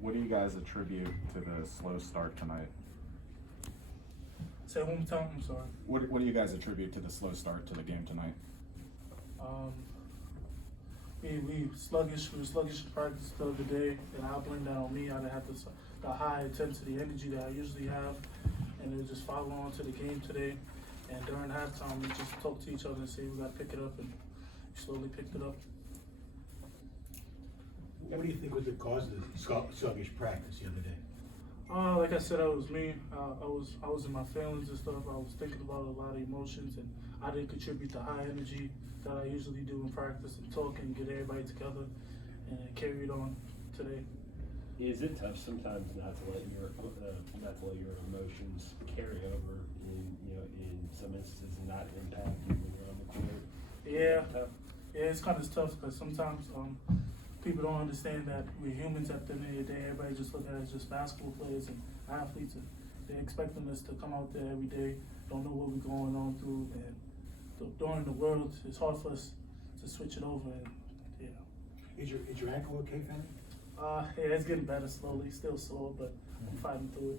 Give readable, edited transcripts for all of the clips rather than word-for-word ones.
What do you guys attribute to the slow start tonight? Say one more time, I'm sorry. What do you guys attribute to the slow start to the game tonight? We were sluggish in practice the other day, and I'll blame that on me. I didn't have the high intensity energy that I usually have, and it was just following on to the game today. And during halftime, we just talked to each other and said we got to pick it up, and we slowly picked it up. What do you think was the cause of the sluggish practice the other day? Like I said, that was me. I was in my feelings and stuff. I was thinking about a lot of emotions, and I didn't contribute the high energy that I usually do in practice and talk and get everybody together, and it carried on today. Is it tough sometimes not to let your emotions carry over in some instances and not impact you when you're on the court? Yeah, it's kind of tough because sometimes people don't understand that we're humans at the end of the day. Everybody just look at us as just basketball players and athletes, and they're expecting us to come out there every day, don't know what we're going on through, and during the world, it's hard for us to switch it over. And Is your ankle okay, Femi? Yeah, it's getting better slowly. Still sore, but I'm fighting through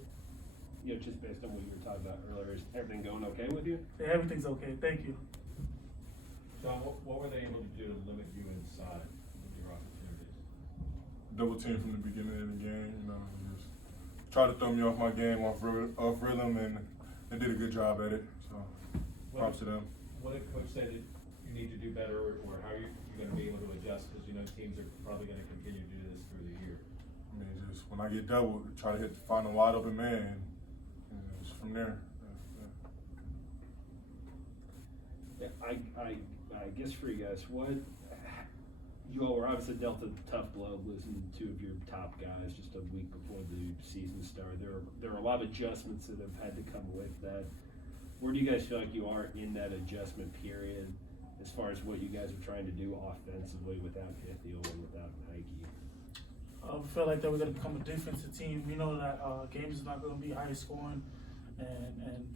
it. Just based on what you were talking about earlier, is everything going okay with you? Yeah, everything's okay. Thank you. John, what were they able to do to limit you inside with your opportunities? Double team from the beginning of the game, just try to throw me off my game, off rhythm, and they did a good job at it. So props to them. What did Coach say that you need to do better, or how you're going to be able to adjust? Because teams are probably going to continue to do this through the year. I mean, just when I get doubled, try to find a wide open man, and just from there. I guess for you guys, you all were obviously dealt a tough blow losing two of your top guys just a week before the season started. There are a lot of adjustments that have had to come with that. Where do you guys feel like you are in that adjustment period as far as what you guys are trying to do offensively without Ithiel and without Nike? We feel like that we're going to become a defensive team. We know that games is not going to be high scoring, and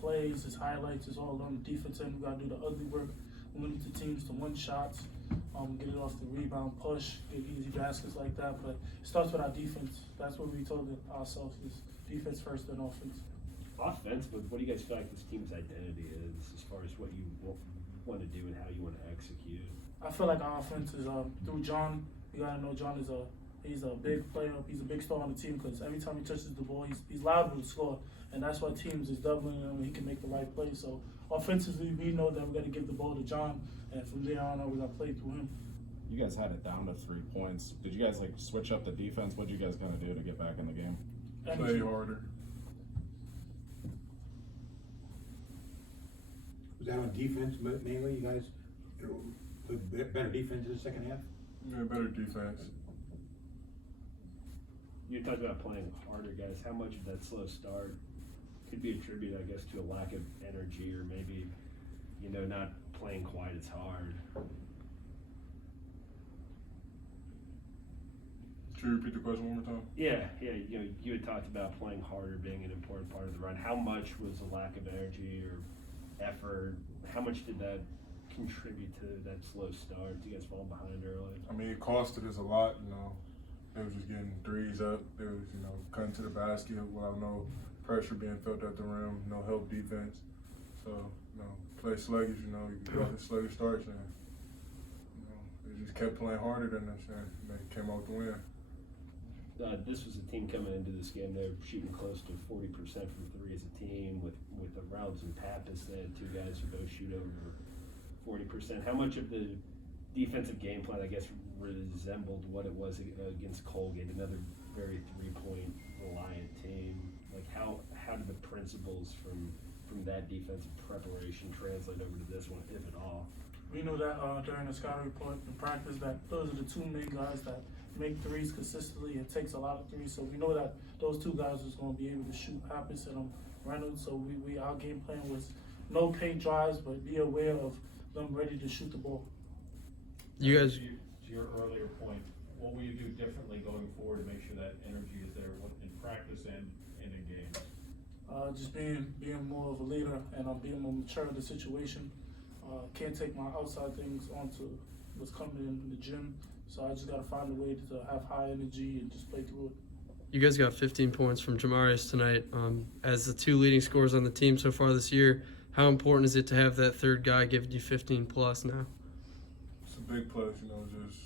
plays, his highlights is all on the defense end. We got to do the ugly work, limit the teams to one shots, get it off the rebound, push, get easy baskets like that. But it starts with our defense. That's what we told ourselves is defense first, then offense. Offense, but what do you guys feel like this team's identity is as far as what you want to do and how you want to execute? I feel like our offense is through John. You gotta know John is he's a big player. He's a big star on the team because every time he touches the ball, he's liable to score, and that's why teams is doubling him when he can make the right play. So offensively, we know that we're gonna give the ball to John, and from there on, we're gonna play through him. You guys had it down to 3 points. Did you guys switch up the defense? What did you guys gonna do to get back in the game? Play harder. Was that on defense mainly? You guys played better defense in the second half? Yeah, better defense. You talked about playing harder, guys. How much of that slow start could be attributed, I guess, to a lack of energy or maybe, not playing quite as hard? Could you repeat the question one more time? Yeah. You had talked about playing harder being an important part of the run. How much was a lack of energy or effort? How much did that contribute to that slow start? Did you guys fall behind early? I mean, it costed us a lot, They was just getting threes up. They was, cutting to the basket without no pressure being felt at the rim, no help defense. So, play sluggish, you get off the sluggish starts, and, they just kept playing harder than us, and they came out to win. This was a team coming into this game. They were shooting close to 40% from three as a team with the Rowds and Pappas. They had two guys who both shoot over 40%. How much of the defensive game plan, I guess, resembled what it was against Colgate, another very three-point reliant team? How did the principles from that defensive preparation translate over to this one, if at all? We know that during the scouting report in practice that those are the two main guys that make threes consistently. It takes a lot of threes, so we know that those two guys is going to be able to shoot Pappas and Reynolds. So our game plan was no paint drives, but be aware of them ready to shoot the ball. You guys. To your earlier point, what will you do differently going forward to make sure that energy is there in practice and in games? Just being more of a leader and being more mature in the situation. Can't take my outside things onto what's coming in the gym. So I just gotta find a way to have high energy and just play through it. You guys got 15 points from Jamarius tonight. As the two leading scorers on the team so far this year, how important is it to have that third guy giving you 15 plus now? It's a big plus, you know, just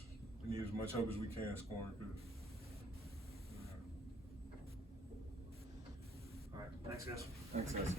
we need as much help as we can scoring. All right, thanks, guys. Thanks, guys.